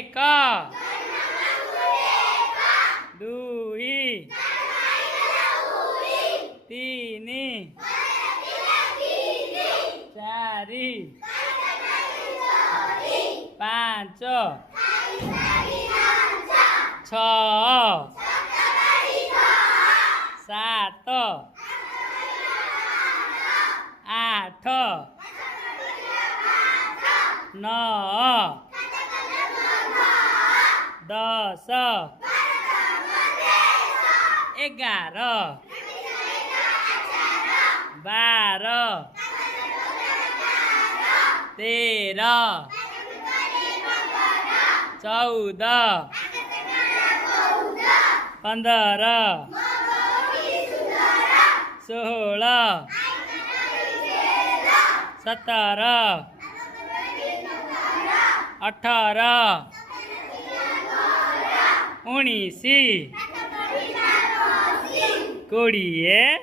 एक दुई तीनी चारि पाँच छ सात आठ नौ 10 11 12 13 14 15 16 17 18 19 20